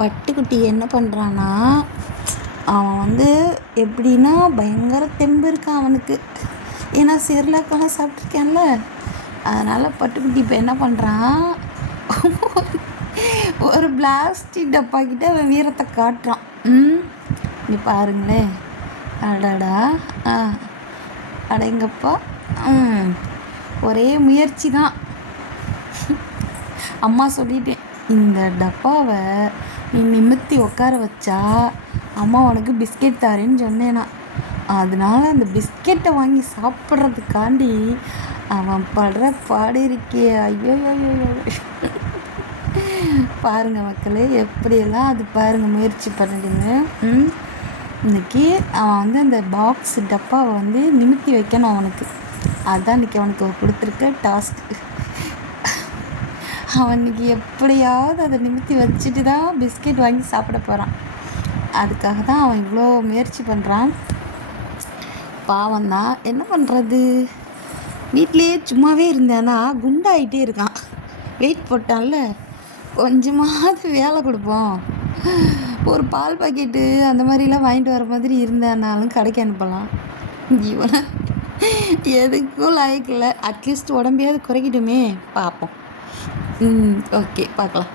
பட்டுக்குட்டி என்ன பண்ணுறான்னா, அவன் வந்து எப்படின்னா பயங்கர தெம்பு இருக்கான் அவனுக்கு. ஏன்னா செர்லாக்கெல்லாம் சாப்பிட்ருக்கேன்ல. அதனால் பட்டுக்குட்டி இப்போ என்ன பண்ணுறான், ஒரு பிளாஸ்டிக் டப்பாக்கிட்ட அவன் வீரத்தை காட்டுறான். நீ பாருங்களேன். அடடா அடங்கப்பா. ஒரே முயற்சி தான். அம்மா சொல்லிட்டேன், இந்த டப்பாவை நீ நிமித்தி உட்கார வச்சா அம்மா உனக்கு பிஸ்கெட் தரேன்னு சொன்னேனா. அதனால அந்த பிஸ்கெட்டை வாங்கி சாப்பிட்றதுக்காண்டி அவன் படுற பாடு இருக்கே. ஐயோ பாருங்கள் மக்களே, எப்படியெல்லாம் அது பாருங்கள் முயற்சி பண்ணிடுங்க. இன்றைக்கி அவன் வந்து அந்த பாக்ஸ் டப்பாவை வந்து நிமித்தி வைக்கணும் அவனுக்கு. அதுதான் இன்றைக்கி அவனுக்கு கொடுத்துருக்க டாஸ்க்கு. அவன் இன்றைக்கி எப்படியாவது அதை நிமித்தி வச்சுட்டு தான் பிஸ்கெட் வாங்கி சாப்பிட போகிறான். அதுக்காக தான் அவன் இவ்வளோ முயற்சி பண்ணுறான். பாவம் தான், என்ன பண்ணுறது. வீட்லேயே சும்மாவே இருந்தானா குண்டாகிட்டே இருக்கான். வெயிட் போட்டான்ல, கொஞ்சமாவது வேலை கொடுப்போம். ஒரு பால் பாக்கெட்டு அந்த மாதிரிலாம் வாங்கிட்டு வர மாதிரி இருந்தானாலும் கடைக்கு அனுப்பலாம். இவனை எதுக்கும் லாய்க்கில்லை. அட்லீஸ்ட் உடம்பையாவது குறைக்கிட்டுமே. பார்ப்போம். ஓகே, பார்க்கலாம்.